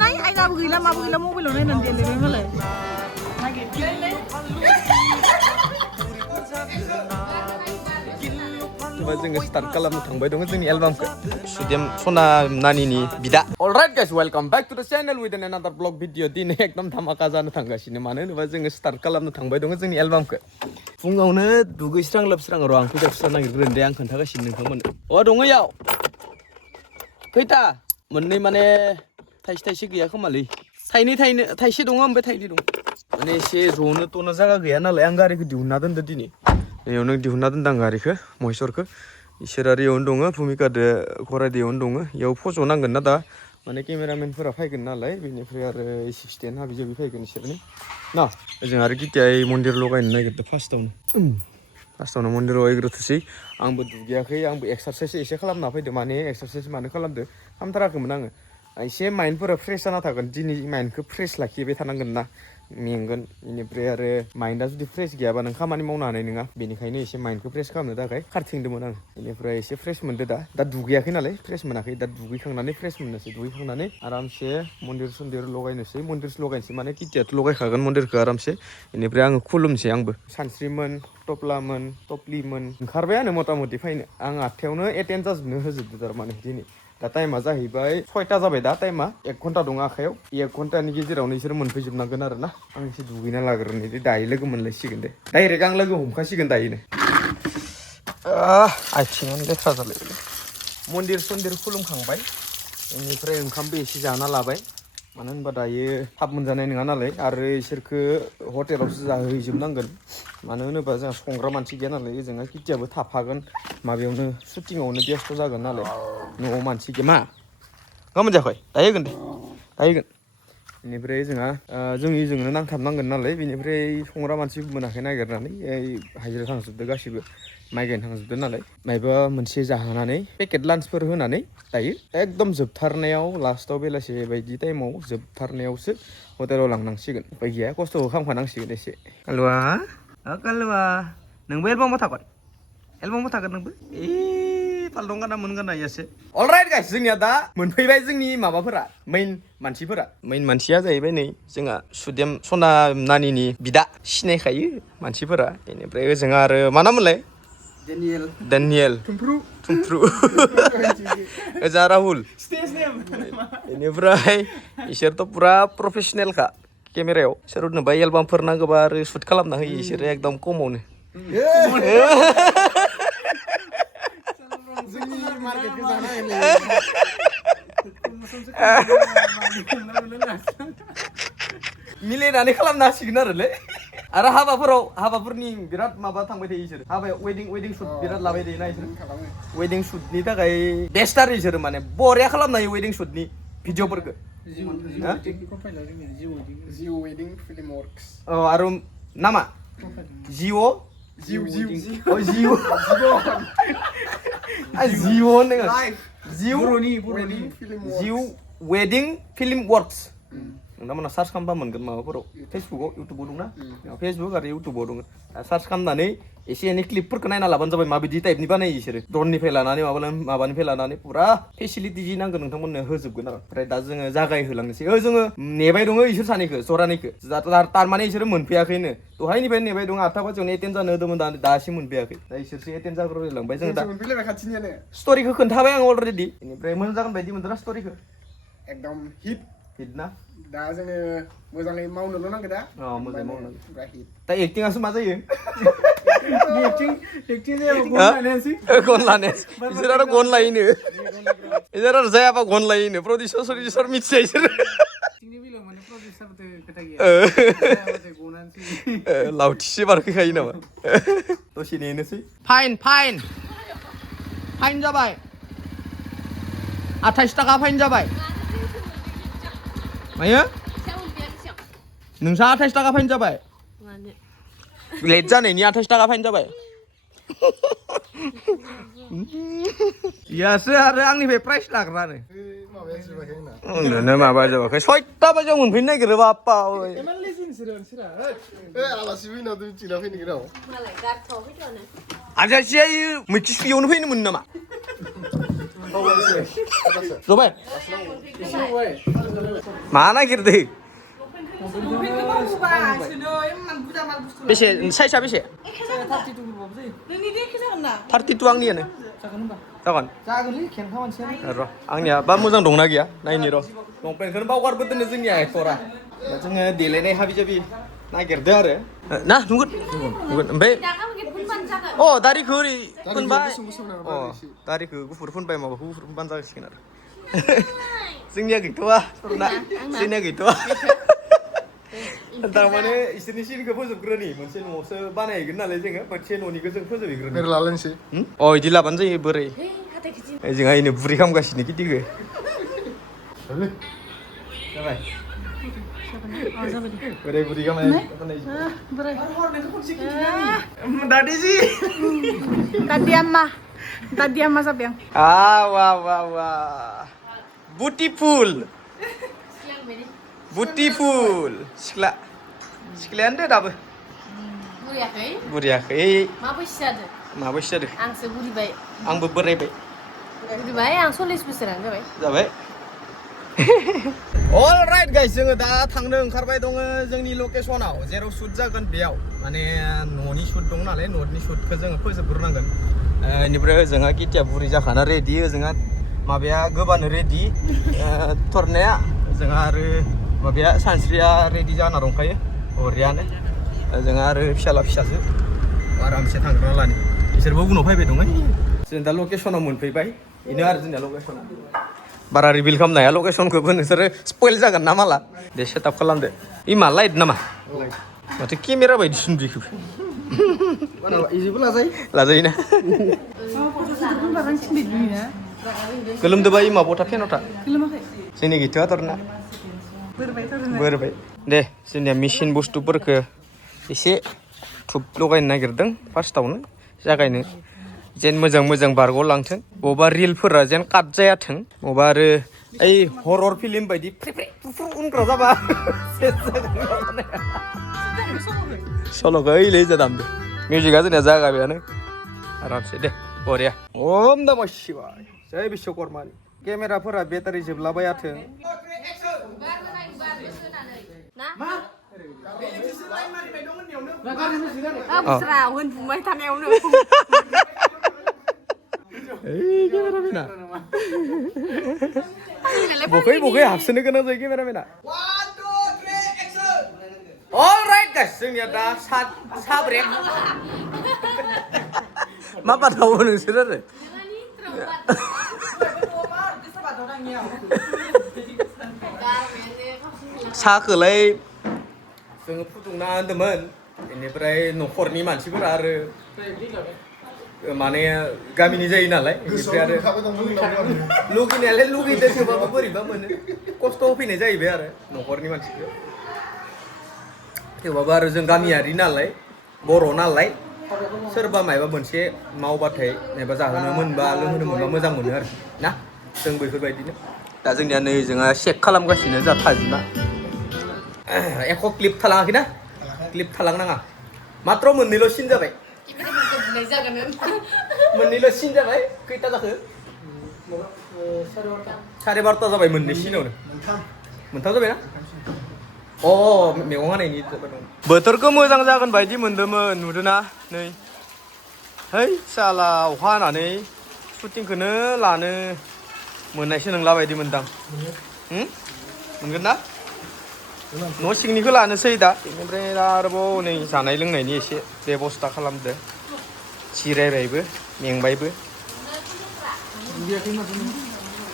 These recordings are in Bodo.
Nay ainaबो गैला माबो गैला मबाइलाव नायनानै देलायबाय मालाय जोङो स्टार्ट खालामनो थांबाय दङ जोंनि एलबामखौ सुदेम सना नानिनि बिदा alright guys welcome back to the channel with another vlog video दिनै एकदम धमाका जानो थांगासिनो मानो होनोबा जोङो स्टार्ट खालामनो थांबाय दङ जोंनि एलबामखौ फुङावनो दुगैस्रां लोबस्रां र' आं फैसा खुस्रा नागिरग्रोन दे आं खोन्थागासिनो नोंथांमोननो दङ याव खैथा मोननै माने थाइसे गैया खोमालै थाइसे दङ ओमफ्राय थाइनै दं माने एसे ज'नो त'नो जागा गैया नालाय आं गारिखौ दिहुनना दोनदो दिनै बेयावनो दिहुनना दोनदां गारिखौ महेश्वरखौ इसोर आरो इयावनो दङ भुमिकादो गरायदैयावनो दङ इयाव फज' नांगोन ना दा माने केमेरामेनफोरा फैगोन नालाय बेनिफ्राय आरो एसिस्टेन्ट हाबि जाबि फैगोन इसोरनो ना ओजों आरो गितिया मन्दिर लगायनो नागिरदों फार्स्टआवनो मन्दिर लगायग्रोथोसै आंबो दुगैयाखै आंबो एक्सारसाइस एसे खालामना फैदो माने एक्सारसाइस मानो खालामदो खालामथाराखैमोन आङो एसे माइन्दफोरा फ्रेस जाना थागोन दिनै माइन्दखौ फ्रेस लाखिबाय थानांगोन ना मेंगोन बेनिफ्राय आरो माइन्दआ जुदि फ्रेस गैयाबा नों खामानि मावनो हानाय नङा बेनिखायनो एसे माइन्दखौ फ्रेस खालामनो थाखाय खारथिंदोंमोन आं बेनिफ्राय एसे फ्रेस मोनदो दा दुगैयाखै नालाय फ्रेस मोनाखै दा दुगैखांनानै फ्रेस मोननोसै दुगैखांनानै आरामसे मन्दिर सन्दिर लगायनोसै माने किटियाथ' लगायखागोन मन्दिरखौ आरामसे बेनिफ्राय आङो खुलुमसै आंबो सानस्रिमोन टप्लिमोन ओंखारबायानो मथा मथि फैनो आं 8थायावनो एटेन्ड जाजोबनो होजोबदो थारमाने दिनै दा टाइमा जाहैबाय 6ता जाबाय दा टाइमा 1 घन्टा दङ आखायाव 1 घन्टानि गेजेरावनो इसोर मोनफैजोबनांगोन आरो ना आं एसे दुगैना लाग्रोनि दायो लोगो मोनलायसिगोन दे डाइरेक्ट आं लोगो हमखासिगोन दायोनो आथिङानो लेथ्रा जालायबाय मन्दिर सन्दिर खुलुमखांबाय बेनिफ्राय ओंखामबो एसे जाना लाबाय मानो होनबा दायो थाब मोनजानाय नङा नालाय आरो इसोरखौ हटेलावसो जाहैजोबनांगोन मानो होनोबा जोंहा संग्रा मानसि गैया नालाय ओजोंहाय किटियाबो थाफागोन माबायावनो शुटिङावनो बेस्थ' जागोन नालाय न'आव मानसि गैया मा मोनजायाखै दायो होगोन दे दायो होगोन बेनिफ्राय जोंनो नांथाबनांगोन नालाय बेनिफ्राय संग्रा मानसि मोनाखै नागिरनानै हाजिरा थांजोबदो गासिबो माइ गायनो थांजोबदो नालाय मायबा मोनसे जाहोनानै पेकेट लान्चफोर होनानै दायो एकदम जोबथारनायाव लास्टाव बेलासि बायदि टाइमाव जोबथारनायावसो हटेलाव लांनांसिगोन उपाय गैया खस्थ'खौ खालामखानांसिगोन एसे कालुआ नोंबो एलबामाव थागोन नोंबो फालदं गाना मोनगोन इयासो अलराइट गाइस जोंनिया दा मोनफैबाय जोंनि माबाफोरा मेइन मानसिया जाहैबाय नै जोंहा सुदेम सना नानिनि बिदा सिनायखायो मानसिफोरा बेनिफ्राय ओजोंहा आरो मा नाममोनलाय डेनियेल थुमफ्रु ओजा राहुल बेनिफ्राय इसोरथ' पुरा प्रफेसनेलखा केमेरायाव सोरनोबा एलबामफोर नांगौबा आरो शुट खालामना होयो इसोरो एकदम खमावनो मिलायनानै खालामनो हासिगोन आरोलै आरो हाबाफोरनि बिराद माबा थांबाय थायो इसोर हाबायाव वेडिं शुट बिराद लाबाय थायोना इसोर वेडिं शुटनि थाखाय बेस्ट आरो इसोर माने बरिया खालामनो हायो वेडिं शुटनि भिडिअफोरखौ आरो नामा जिअ वेडिं फिल्म वर्क्स नोंथांमोना सार्च खालामबा मोनगोन माबाफोराव फेसबुकाव इउटुबाव दंना फेसबुक आरो इउटुबाव दङ सार्च खालामनानै एसे एनै क्लिपफोरखौ नायना लाबानो जाबाय माबायदि टाइपनि बानायो बिसोरो ड्रननिफ्राय लानानै माबानिफ्राय लानानै पुरा फेसिलिटि जि नांगोन नोंथांमोननो होजोबगोन आरो ओमफ्राय दा जोङो जागायहोलांनोसै जोङो नेबाय दङ इसोर सानैखौ जरानैखौ थारमाने इसोरो मोनफैयाखैनो दहायनिफ्रायनो नेबाय दङ 8ता बाजियावनो एटेन्ड जानो होदोंमोन दासिम मोनफैयाखै दा इसोरसो एटेन्ड जाग्रोलांबाय जों दा स्ट'रिखौ खोन्थाबाय आं अलरेडि बेनिफ्राय मोजां जागोन बायदि मोनदोंना स्ट'रिखौ एकदम हिट ना दा जोङो मोजाङै मावनोल' नांगौ दा मोजाङै मावनांगौ दा एक्टिंआसो मा जायो गन लानायासै इसोर आरो गन लायोनो इसोर आरो जायाबा गन लायोनो प्रडिउसार मिथिया इसोर लावथिसो बारखोखायो नामा दसे नेनोसै फाइन जाबाय 28 थाखा फाइन जाबाय मायो नोंसा 28 थाखा फाइन जाबाय लेट जानायनि 28 थाखा फाइन जाबाय यासो आरो आंनिफ्राय प्राइस लाग्रानो माबा जाबाखै 6ता बाजियाव मोनफैनो नागिरो बाप्पा आलासि फैनायाव मिथिना फैनो गोनां आजासिया मैखि सुयैयावनो फैनो मोनो नामा जबाय मा नागिरदों बेसे साइजआ बेसे 32 आंनियानो जागोन र' आंनिया बा मोजां दंना गैया नायनि र' लंपेन्टखौनो बावगारबोदोंनो जोंनिया एक्टरा जोङो देलायनाय हाबि जाबि नागिरदों आरो ना नुगोन ओमफ्राय अ दारिखौ ओरै फोनबाय अ दारिखौ गुफुर फोनबाय माबाखौ गुफुर फोनबानो जासिगोन आरो जोंनिया गैथ'वा जोंनिया गैथ'वा थारमाने इसोरनि सिनखौ फोजोबग्रोनि मोनसे न'आवसो बानायहैगोन नालाय जोङो मोनसे न'निखौ जों फोजोबहैग्रोनि लालायनोसै अ इदि लाबानो जायो बोरै जोंहा इनो बुरि खालामगासिनो खिथिखौ जाबाय बोरै बुरि खालामनाय Tadi amma sabi ang. Wah. Beautiful. Beautiful. Siklayan deh dapat. Buriakai. Mabes ada. Ang sebudi baik. Ang beberai baik. Budi baik ang solis beseran baik. Zabai. Alright guys, जोङो दा थांनो ओंखारबाय दङ जोंनि लकेसनाव जेराव शुट जागोन बेयाव माने न'नि शुट दं नालाय न'नि शुटखौ जोङो फोजोबग्रोनांगोन इनिफ्राय जोंहा किटिया बुरि जाखाना रेडि जोंहा माबाया गोबानो रेडि थरनाया जोंहा आरो माबाया सानस्रिया रेडि जाना दंखायो हरियानो जोंहा आरो फिसाला फिसासो आरामसे थांग्रा लानि बिसोरबो उनाव फैबाय दङ जों दा लकेसनाव मोनफैबाय बेनो आरो जोंना लकेसना बारा रिभिल खालामनो हाया लकेसनखौबो नोंसोरो स्पइल जागोन ना माला दे सेटआप खालामदो इ मा लाइट नामा माथो केमेरा बायदि सुन्दुखौ इजिबो लाजायो लाजायोना गोलोमदोबा इ मा बथा फेनथा जोंनि गैथ'आ थरना बोरबाय दे जोंनिया मेचिन बुस्थुफोरखौ एसे धुप लगायनो नागिरदों फार्स्टआवनो जागायनो जेन मोजां बारग'लांथों बबेबा रिलफोरा जेन काट जायाथों बबेबा आरो ओइ हरर फिल्म बायदि उनग्रा जाबा सल'खौ ओइलै जादामदो मिउजिकआ जोंनिया जागाबायानो आरामसे दे बरिया ओम नमः शिवाय जय बिश्वकर्मानि केमेराफोरा बेटारि जोबलाबायाथों केमेरामेना बखै हाबसोनो गोनां जायो केमेरामेना अलराइट गाइस जोंनिया दा साब्रेक मा बादावो नोंसोर आरो साहाखौलाय जोङो फुदुंना होन्दोंमोन बेनिफ्राय न'खरनि मानसिफोरा आरो माने गामिनि जायो नालाय बेनिफ्राय आरो लुगैनायालाय लुगैदों थेवबाबो बोरैबा मोनो खस्थ' होफैनाय जाहैबाय आरो न'खरनि मानसिखौ थेवबाबो आरो जों गामियारि नालाय बर' नालाय सोरबा मायबा मोनसे मावबाथाय मायबा जाहोनो मोनबा लोंहोनो मोनबा मोजां मोनो आरो ना जों बेफोरबायदिनो दा जोंनिया नै जोंहा चेक खालामगासिनो जा थाजिमा एख' क्लिप थालाङाखैना क्लिप थालांनाङा मात्र' मोननैल' सिन जाबाय मोननैल' सिन जाबाय खैथा जाखो 12:30 जाबाय मोननै सिनावनो मोनथाम जाबायना अ मैगं हानायनि बोथोरखौ मोजां जागोन बायदि मोन्दोंमोन नुदोंना नै है साला अखा हानानै शुटिंखौनो लानो मोननायसो नंला बायदि मोनदां मोनगोन ना न' सिंनिखौ लानोसै दा बेनिफ्राय आरोबाव नै जानाय लोंनायनि एसे बेबस्था खालामदो जिरायबायबो मेंबायबो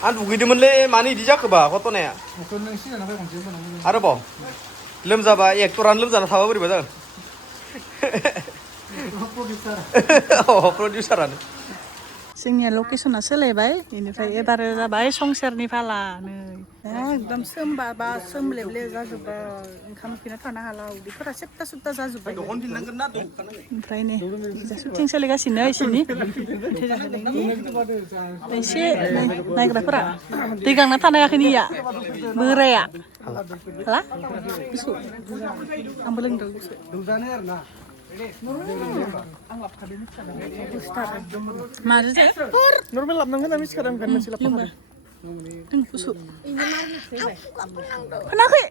आं दुगैदोंमोनलै मानो इदि जाखोबा घटनाया आरोबाव लोमजाबा एक्टरानो लोमजाना थाबा बोरैबा जागोन प्रडिउसारानो जोंनिया लकेसना सोलायबाय बेनिफ्राय एबार जाबाय संसारनि फाला नै एकदम सोमबाबा सोमलेबले जाजोब्बाय ओंखाम उखैना थानो हाला उदैफोरा सेबथा सुबथा जाजोब्बाय ओमफ्राय नै शुटिं सोलिगासिनो इसोरनि एसे नायग्राफोरा दै गांना थानो हायाखै इया बोराया हाला गुसु आंबो लोंदों गुसु माजों नर्मेल लाबनांगोन ना मिथिखादों ओंखायनो मोनसे लाबोफादों जों गुसु फोनाखै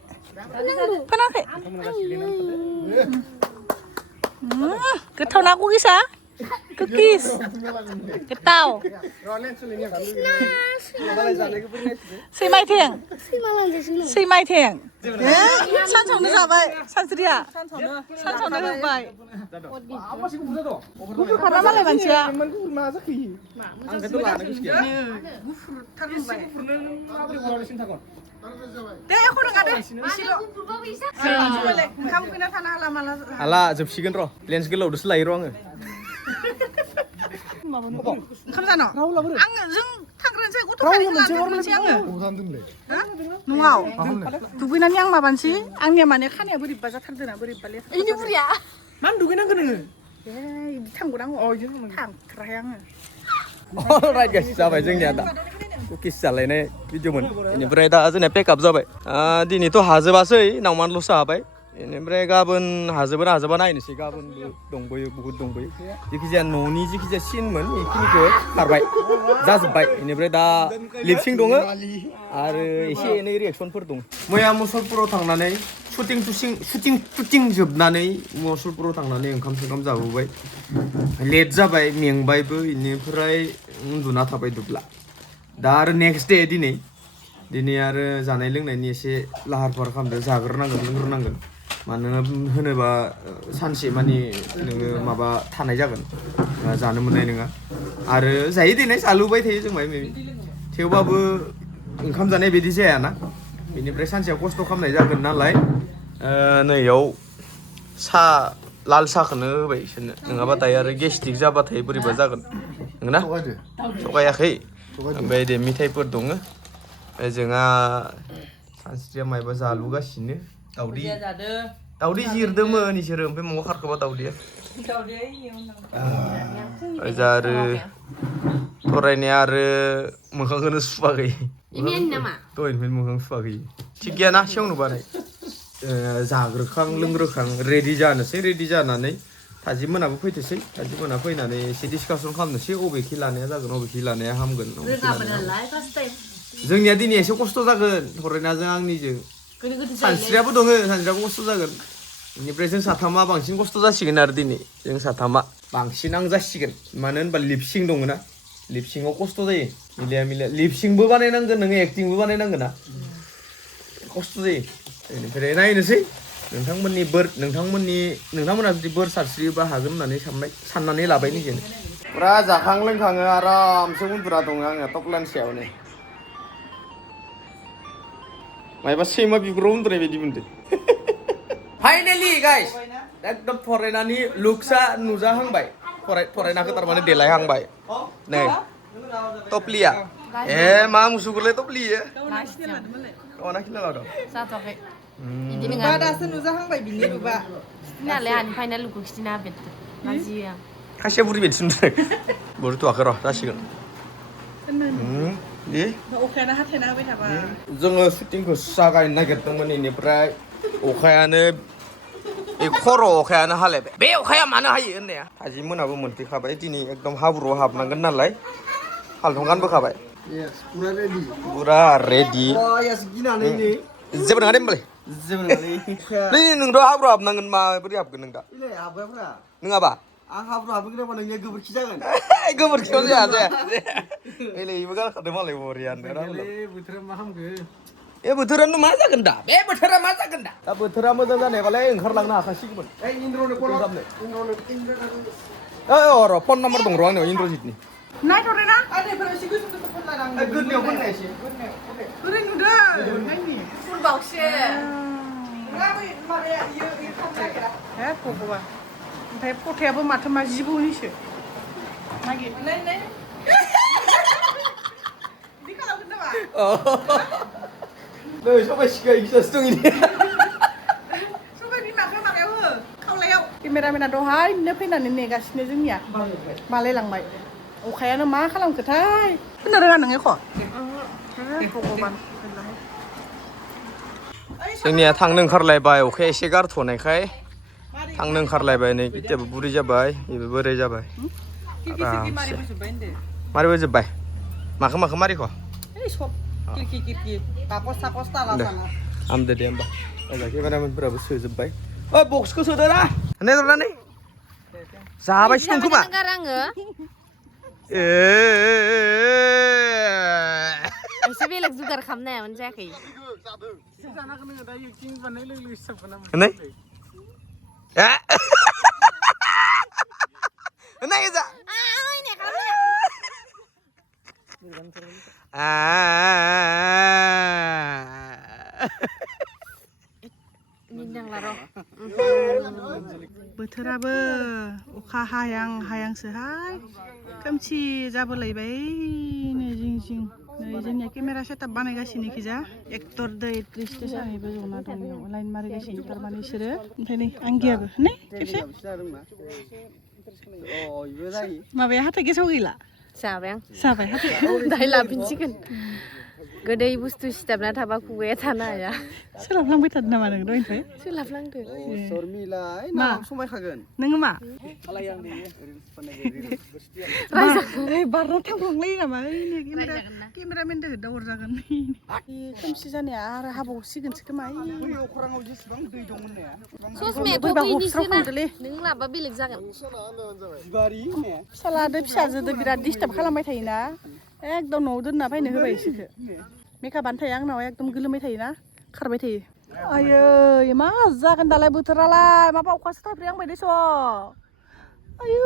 फोनाखै गोथाव ना कुकिसा कुकिस गोथाव सैमाइथें सैमाइथें सानसावनो जाबाय सानस्रिया सानसावनो होबाय गुफुर खाना मालाय मानसिया मा जाखो आंखौथ' लानो गोसो गैया दे एख' नङा दे एसेल' ओंखाम उखैना थानो हाला माला हाला जोबसिगोन र' लेन्स गोलावदोसो लायो र' आङो ओंखाम जानो आङो जों थांग्रोनोसै गथ' लांग्रोनोसै आङो न'आव दुगैनानै आं माबानोसै आंनिया माने खानाया बोरैबा जाथारदोंना बोरैबा लेथ्रा Ini pria. मानो दुगैनांगौ नोङो बिदि थांगोन आङो थांथ्राहाय आङो अलराइट गाइस जाबाय जोंनिया दा कुकिस जालायनाय भिडिअमोन बेनिफ्राय दा जोंनिया पेकआप जाबाय दिनैथ' हाजोबासै नावमानल'सो हाबाय बेनिफ्राय गाबोन हाजोबा नायनोसै गाबोनबो दंबोयो बुहुद दंबोयो जेखिजाया न'नि जेखिजाया सिनमोन बेखिनिखौ खारबाय जाजोब्बाय बेनिफ्राय दा लिपसिं दङ आरो एसे एनै रिएक्सनफोर दं मैया मुसलपुराव थांनानै शुटिं जोबनानै मुसलपुराव थांनानै ओंखाम जाबोबाय लेट जाबाय मेंबायबो बेनिफ्राय उन्दुना थाबाय दुब्ला दा आरो नेक्स्ट दे दिनै आरो जानाय लोंनायनि एसे लाहार फाहार खालामदो जाग्रोनांगोन लोंग्रोनांगोन मानो होनोबा सानसे मानि नोङो माबा थानाय जागोन जानो मोननाय नङा आरो जायो देनाय जालुबाय थायो जों माबा माबि थेवबाबो ओंखाम जानाय बायदि जायाना बेनिफ्राय सानसेयाव खस्थ' खालामनाय जागोन नालाय नैयाव लाल साहाखौनो होबाय बिसोरनो नङाबा दायो आरो गेस्ट्रिक जाबाथाय बोरैबा जागोन नंगौना थगायाखै ओमफ्राय दे मेथाइफोर दङ जोंहा सानस्रिया मायबा जालुगासिनो दावदै जिरदोंमोन इसोरो ओमफ्राय म'वा खारखोबा दावदैया ओजा आरो फरायनाया आरो मोखांखौनो सुवाखै Ini nama. दहायनिफ्राय मोखां सुवाखै थिग गैयाना सेवनो बानाय जाग्रोखां लोंग्रोखां रेडि जानानै थाजिम मोनाबो फैथोसै थाजिम मोना फैनानै एसे डिसकासन खालामनोसै अबेखि लानाया जागोन अबेखि लानाया हामगोन जोंनिया दिनै एसे खस्थ' जागोन फरायनाजों आंनिजों सानस्रियाबो दङ सानस्रियाबो खस्थ' जागोन बेनिफ्राय जों साथामा बांसिन खस्थ' जासिगोन आरो दिनै जों साथामा बांसिन आं जासिगोन मानो होनबा लिपसिं दङना लिपसिंआव खस्थ' जायो मिलाया लिपसिंबो बानायनांगोन नोङो एक्टिंबो बानायनांगोन ना खस्थ' जायो बेनिफ्राय नायनोसै नोंथांमोना जुदि बोर सारस्रियोबा हागोन होननानै साननानै लाबाय निजेनो फुरा जाखां लोंखाङो आरामसे उन्दुना दङ आङो टपलाइन सायावनो मायबा सैमा बिगुराव उन्दुनाय बायदि मोनदों फाइनेलि गाइस एकदम फरायनानै लुक्सआ नुजाहांबाय फरायनाखौ थारमाने देलायहांबाय नै टपलिया मा मुसुगुरलाय टपलियो गावना खिना लादों Satu oke. रुबा दासो नुजाहांबाय बिनि रुबा Ini alih ani final lu kusti nabet. Masih ya. खायसेया बुरि बायदिसो नुदों बुरिथ'वाखै र' जासिगोन दे अखायानो हाथायना होबाय थाबा जोङो शुटिंखौ जागायनो नागिरदोंमोन बेनिफ्राय अखायानो खर' अखायानो हालायबाय बे अखाया मानो हायो होननाया थाजिम मोनाबो मोनफैखाबाय दिनै एकदम हाब्रुआव हाबनांगोन नालाय हालथं गानबोखाबाय पुरा रेडि जेबो नङा दे होनबालाय नै नोंथ' हाब्रुआव हाबनांगोन माबोरै हाबगोन नों दा नङाबा आं हाब्रु हाबगोन नोंनिया गोबोरखि जागोन गोबोरखियाव जाया एलैबो गारखादों मालाय बरियानो बोथोरा मा हामगोन बोथोरानो मा जागोन दा बे बोथोरा मा जागोन दा बोथोरा मोजां जानायबालाय ओंखारलांनो हाखासिगौमोन र' फन नाम्बार दं र' आंनियाव इन्द्रजितनि नायथ'दो ना आदैफोरा एसे गोसो फन लानांगौ गोदनायाव फोननाय एसे ओरै नुदों नायनि Full box ya. माबाया इयो खालामनायरा हे भगवान ओमफ्राय फथायाबो माथो मा जिबौनिसो नागिर नाय बिदि खालामगोन नामा नै सबाय सिखाय गिसासो दं इनि सबाय बिमाखौ माबायाव हो खावलायाव केमेरामेना दहायनो फैनानै नेगासिनो जोंनिया बालायलांबाय अखायानो मा खालामखोथाय होननो रोङा नों एख' भगवान जोंनिया थांनो ओंखारलायबाय अखाया एसे गारथ'नायखाय थांनो ओंखारलायबाय नै बिटियाबो बुरै जाबाय बेबो बोराय जाबाय मारिबो जोब्बाय माखो मारिख' हामदो दे होमबा केमेरामेनफोराबो सोजोब्बाय ओइ बक्सखौ सोदो ना नेदरनानै जाबायसो दं खोमा एसे बेलेग जुगार खालामनो हायामोन जायाखै बोथोराबो अखा हायांसोहाय खोमसि जाबोलायबाय नै जिं नै जोंनिया केमेरा सेटआप बानायगासिनो खिजा एक्टर दै एक्ट्रिस सानैबो जना दं बेयाव लाइन मारिगासिनो थारमाने बिसोरो ओमफ्राय नै आंगियाबो नै खेबसे माबाया हाथाय गेसाव गैला जाबाय आं जाबाय हाथाय दाहाय लाफिनसिगोन गोदै बुस्थु सिथाबना थाबा खुगाया थानो हाया सोलाबलांबाय थादों नामा नों दहायनिफ्राय सोलाबलांदो मा समायखागोन नोङो मा बारना थांफ्लांलायो नामा केमेरामेनजों दावरजागोन खोमसि जानाया आरो हाबावसिगोनसो खोमा अख्राङाव जेसेबां दै दं होननाया ससमायाथ' दैनिसोना नों लाबा बेलेग जागोन फिसालादो फिसाजोदो बिराद डिस्टार्ब खालामबाय थायोना एकदम न'आव दोनना फैनो होबाय इसोरखो मेकआपआनो थायो आंनाव एकदम गोलोमबाय थायोना खारबाय थायो आयै मा जागोन दालाय बोथोरालाय माबा अखासो थाइफ्रिहांबाय देस' आयु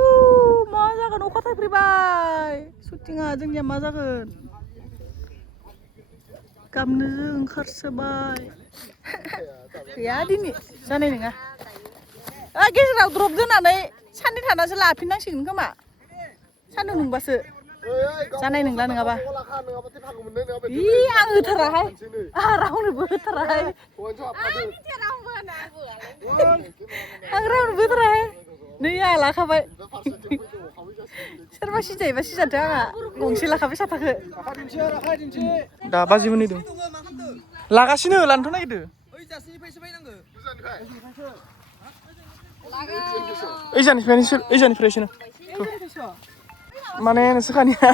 मा जागोन अखा थाइफ्रिबाय शुटिंआ जोंनिया मा जागोन गाबनोसो ओंखारसोबाय गैया दिनै जानाय नङा गेजेराव द्रप दोननानै साननै थानासो लाफिननांसिगोन खोमा सान्दुं दुंबासो जानाय नंला नङाबा आं होथाराहाय रावनोबो होथाराहाय आं रावनोबो होथाराहाय नै आंहा लाखाबाय सोरबा सिजायोबा सिजादो आंहा गंसे लाखाबाय साथाखो दा बाजि मोनहैदों लागासिनो लानोथ' नागिरदों ओइजानिफ्रायसो माने नोंसोरखानिया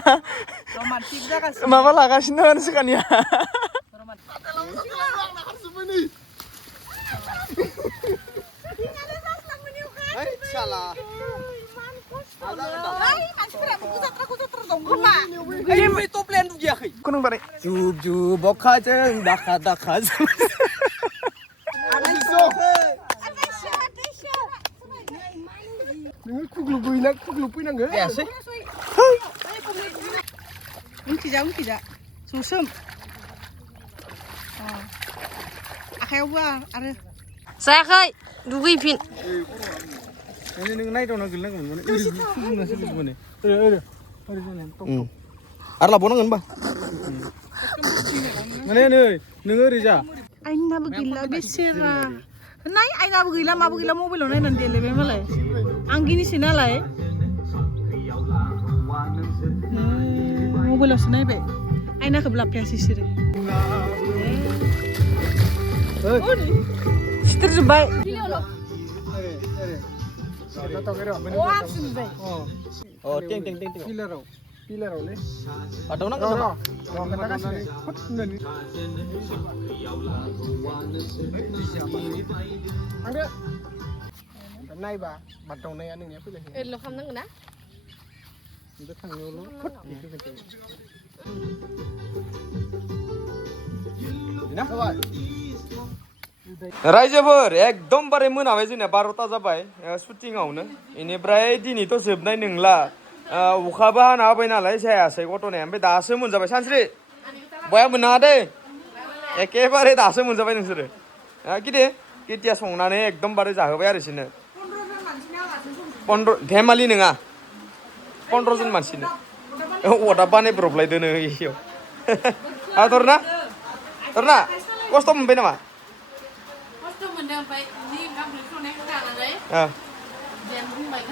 माबा लागासिनो नोंसोरखानिया जुब जुब अखाजों दाखा दाखा नोङो खुग्लुबफैनांगो जायासै उनखिजा जसोम आखायावबो आरो जायाखै दुगैफिन नों नायदावना गोलैनांगौमोन आरो लाबावनांगोन होनबा माने नै नोङो ओरै जा आइनाबो गैला बेसेरा नाय आइनाबो गैला माबो गैला मबाइलाव नायनानै देलायबाय मालाय आं गिनिसै नालाय मबाइलावसो नायबाय आइनाखौबो लाफायासै बिसोरो सिथेरजोब्बाय पिलारावलै बादावनांगोन नायबा बादावनाया नोंनिया फैलाय ओरैल' खालामनांगौ ना रायजोफोर एकदमबारे मोनाबाय जोंना 12ता जाबाय शुटिंआवनो इनिफ्राय दिनैथ' जोबनाय नंला अखाबो हाना होबाय नालाय जायासै गथ'नाया ओमफ्राय दासो मोनजाबाय सानस्रि बया मोननाङा दै एखेबारे दासो मोनजाबाय नोंसोरो किदे केटिया संनानै एकदमबारे जाहोबाय आरो बिसोरनो 15 धेमालि नङा 15 जन मानसिनो अदा बानायब्रबलायदो नै इयाव थरना खस्थ' मोनबाय नामा खस्थ' मोनदों ओमफ्राय जि ओंखाम संनायखौ जानानै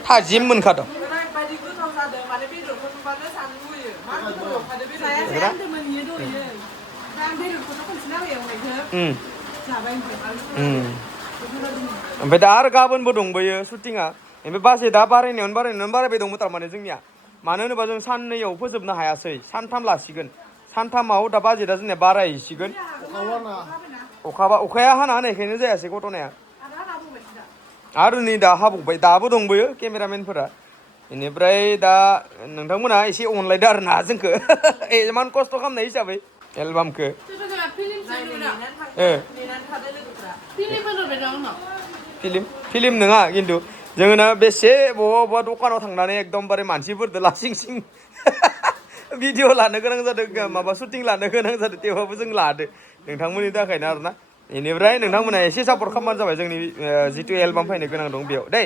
थाजिम मोनखादों ओमफ्राय दा आरो गाबोनबो दंबोयो शुटिंआ ओमफ्राय बाजेटआ बारायनायावनो बारायबाय दंमोन थारमाने जोंनिया मानो होनोबा जों साननैयाव फोजोबनो हायासै सानथाम लासिगोन सानथामाव दा बाजेटआ जोंनिया बारायहैसिगोन अखाया हाना होनायखायनो जायासै घटनाया आरो नै दा हाबावबाय दाबो दंबोयो केमेरामेनफोरा बेनिफ्राय दा नोंथांमोना एसे अनलायदो आरो ना जोंखौ इमान खस्थ' खालामनाय हिसाबै एलबामखौ फिल्म नङा खिन्थु जोङो ना बेसे बबा दखानाव थांनानै एकदमबारे मानसिफोरजों लासिं सिं भिडिअ लानो गोनां जादों माबा शुटिं लानो गोनां जादों थेवबाबो जों लादो नोंथांमोननि थाखायनो आरोना बेनिफ्राय नोंथांमोना एसे सापर्ट खालामबानो जाबाय जोंनि जिथु एलबाम फैनो गोनां दं बेयाव दै